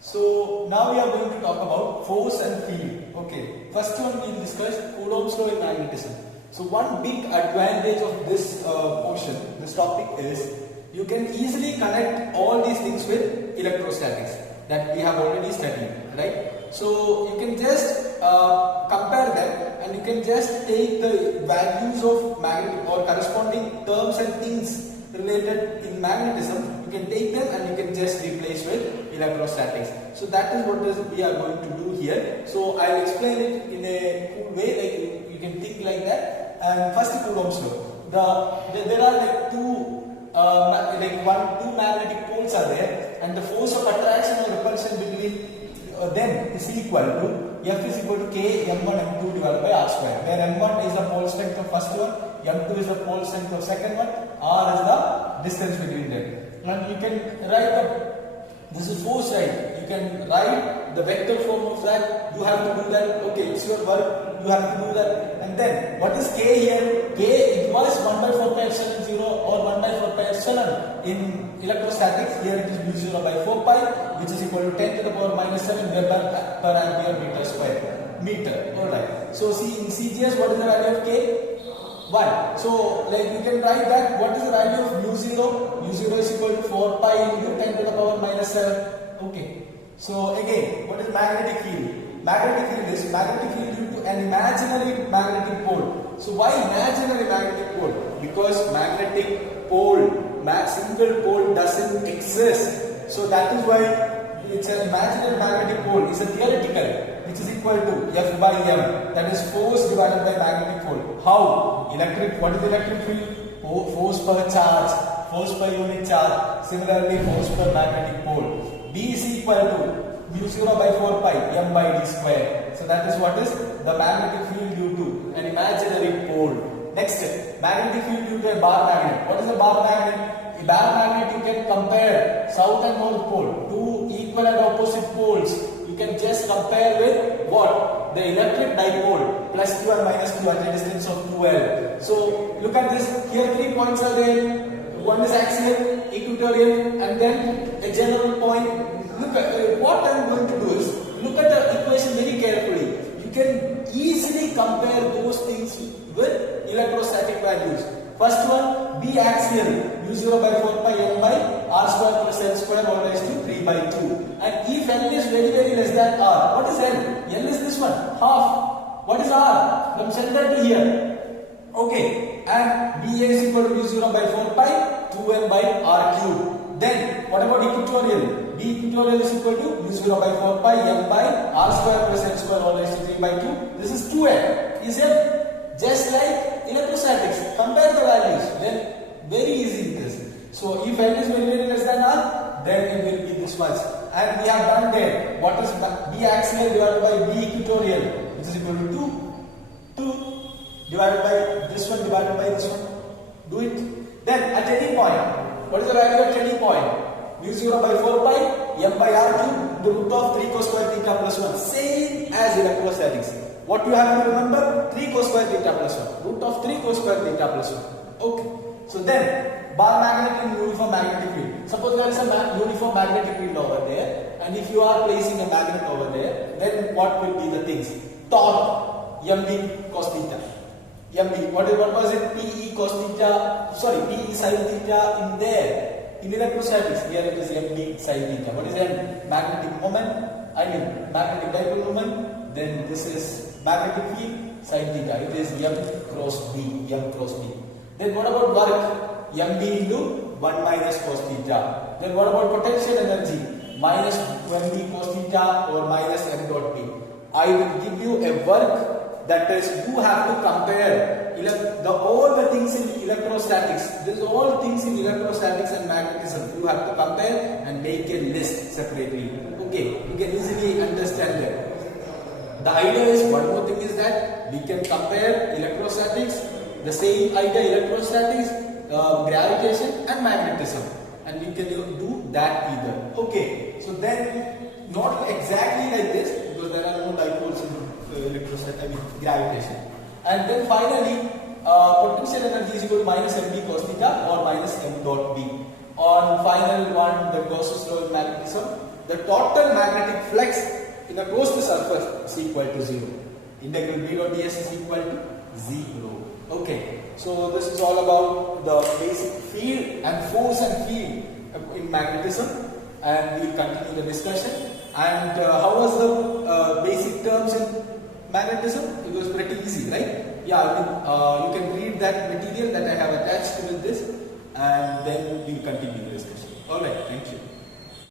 So now we are going to talk about force and field. Okay, first one we will discuss Coulomb's law in magnetism. So one big advantage of this portion, this topic is you can easily connect all these things with electrostatics that we have already studied, right? So you can just compare them and you can just take the values of magnetic or corresponding terms and things related in magnetism, you can take them and you can just replace with electrostatics. So that is what we are going to do here. So I'll explain it in a cool way, like you can think like that. And first, Coulomb's law. There are like two magnetic poles are there, and the force of attraction or repulsion between them is equal to F is equal to K M1 M2 divided by R square, where M1 is the pole strength of first one, M2 is the pole strength of second one, R is the distance between them. And you can write this is force, right? You can write the vector form of that. You have to do that. Okay, it's your work. You have to do that. And then what is K here? K, it was 1 by 4 pi epsilon 0 or 1 by 4 pi epsilon in electrostatics. Here it is mu0 by 4 pi, which is equal to 10 to the power minus 7 Weber per ampere meter square. Meter. Alright. So see in CGS, what is the value of K? 1. So like you can write that what is the value of mu0? mu0 is equal to 4 pi into 10 to the power minus 7. Okay. So again, what is magnetic field? Magnetic field is magnetic field due to an imaginary magnetic pole. So why imaginary magnetic pole? Because magnetic pole, single pole doesn't exist. So that is why it's an imaginary magnetic pole. It's a theoretical, which is equal to F by M. That is force divided by magnetic pole. How? What is electric field? Force per charge, force per unit charge. Similarly, force per magnetic pole. B is equal to mu0 by 4 pi M by D square. So that is what is the magnetic field due to an imaginary pole. Next, magnetic field due to a bar magnet. What is a bar magnet? A bar magnet you can compare south and north pole, two equal and opposite poles. You can just compare with what? The electric dipole plus q and minus q at a distance of 2L. So look at this. Here 3 points are there. One is axial, equatorial, and then a general point. Look at what I am going to do is look at the equation very carefully. You can easily compare those things with electrostatic values. First one, B axial, mu0 by 4 pi M by R square plus L square all raised to 3 by 2. And if L is very less than R, what is L? L is this one, half. What is R? From center to here. Okay, and BA is equal to mu0 by 4 pi 2N by R cube. Then what about equatorial? B equatorial is equal to mu0 by 4 pi M by R square plus L square all raised to 3 by 2. This is 2N. Is it? Just like electrostatics. Compare the values. Then very easy it is. So if L is very less than R, then it will be this much. And we have done there. What is B axial divided by B equatorial, which is equal to 2 divided by this one divided by this one. Do it. Then at any point, what is the value at any point? mu0 by 4 pi M by R cube, the root of 3 cos square theta plus 1. Same as electrostatics. What you have to remember? 3 cos square theta plus 1. Root of 3 cos square theta plus 1. Okay. So then, bar magnet in uniform magnetic field. Suppose there is a uniform magnetic field over there, and if you are placing a magnet over there, then what will be the things? Torque, mb cos theta. mb, what was it? Pe cos theta, sorry, Pe sin theta in there. In electrostatics, here it is mb sin theta. What is that? Magnetic moment, magnetic dipole moment. Then this is magnetic field sin theta. It is m cross b. Then what about work? mb into 1 minus cos theta. Then what about potential energy? Minus mb cos theta or minus m dot b. I will give you a work that is you have to compare all the things in electrostatics. These are all things in electrostatics and magnetism. You have to compare and make a list separately. Okay, you can easily understand that. The idea is, one more thing is that we can compare electrostatics, the same idea electrostatics, gravitation and magnetism, and we can do that either. Okay, so then not exactly like this because there are no dipoles in gravitation. And then finally, potential energy is equal to minus mb cos theta or minus m dot b. On final one, the Gauss's law in magnetism, the total magnetic flux in a closed surface is equal to 0. Integral B dot ds is equal to 0. Okay, so this is all about the basic field and force and field in magnetism, and we will continue the discussion. And how was the basic terms in magnetism? It was pretty easy, right? Yeah, you can read that material that I have attached with this, and then we will continue the discussion. Alright, thank you.